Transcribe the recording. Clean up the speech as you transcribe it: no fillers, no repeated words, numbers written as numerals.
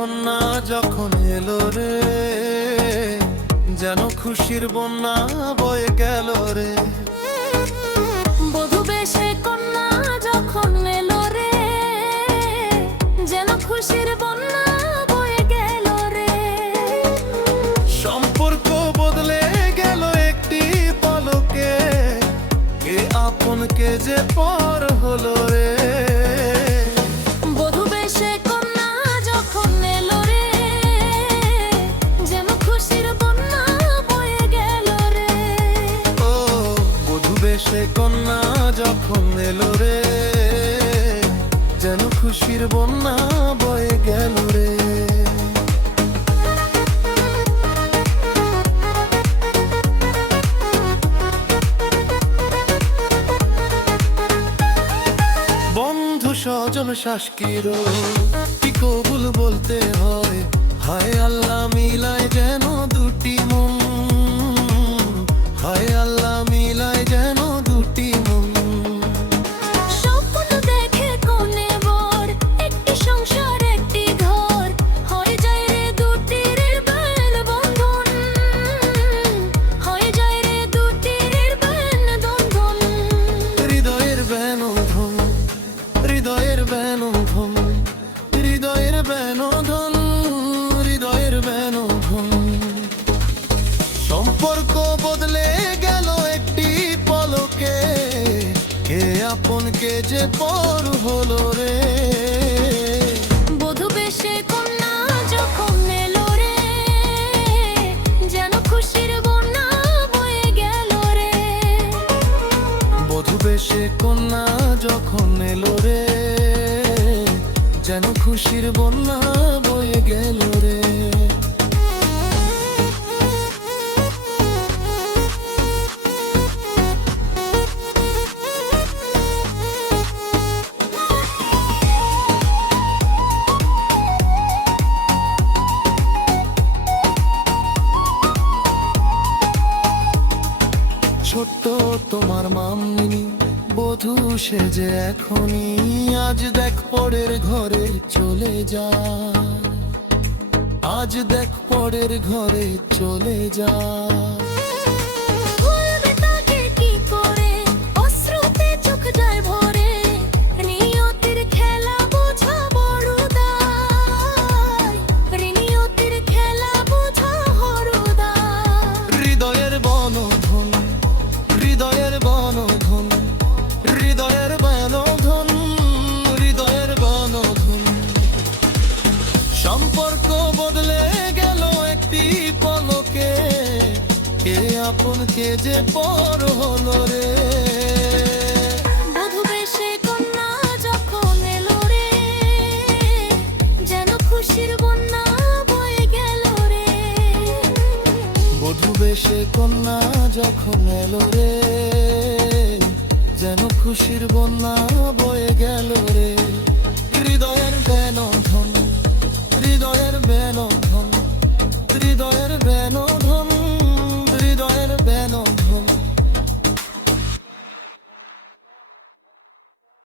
কন্যা যখন এলো রে, যেন খুশির বন্যা বয়ে গেল রে। বধূ বেশে কন্যা যখন এলো রে, যেন খুশির বন্যা বয়ে গেল রে। সম্পর্ক বদলে গেল একটি পলকে, কে আপন কে যে পর হলো রে। বধূ বেশে কন্যা যখন এলো রে, যেন খুশির বন্যা বয়ে গেল রে। ও বধূ বেশে কন্যা যখন এলো রে, যেন খুশির বন্যা বয়ে গেল রে। বন্ধু স্বজন শাসকির কি কবুল বলতে হয়, হায় আল্লাহ মিলায় যেন দুটি মন, হায় আল্লাহ মিলায় যেন দুটি মন। স্বপ্ন দেখে কোনে বর, একটি সংসার একটি ঘর, হয়ে যায় রে দুটির বেল বন্ধন, হয়ে যায় রে দুটির বেল বন্ধন। হৃদয়ের বেনধন, হৃদয়ের বেনধন, হৃদয়ের বেনধন, হৃদয়ের বেনধন। সম্পর্ক বদলে গেল একটি পলকে, কে আপন কে যে পর হলো রে। বধূ বেশে কন্যা যখন এলো রে, যেন খুশির বন্যা বয়ে গেল রে। বধূ বেশে কন্যা যখন এলো রে, যেন খুশির বন্যা বয়ে গেল রে। ছোট্ট তোমার মামনি বধূ সেজে এখনই, আজ দেখ পরের ঘরে চলে যা, আজ দেখ পরের ঘরে চলে যা। ভুলবে তাকে কি করে, অশ্রুতে চোখ যায় ভরে, নিয়তির খেলা বোঝা বড় দায়, নিয়তির খেলা বোঝা বড় দায়। হৃদয়ের বনধন, হৃদয়ের বনধন, হৃদয়ের বনধন, হৃদয়ের বনধন। সম্পর্ক বদলে গেল একটি পলকে, কে আপন কে যে পর হলো রে। বধূ বেশে কন্যা যখন এলো রে, যেন খুশির বন্যা বয়ে গেল রে। বধূ বেশে কন্যা যখন এলো রে, যেন খুশির বন্যা বয়ে গেল রে। হৃদয়ের বেনধন, হৃদয়ের বেনধন, হৃদয়ের বেনধন।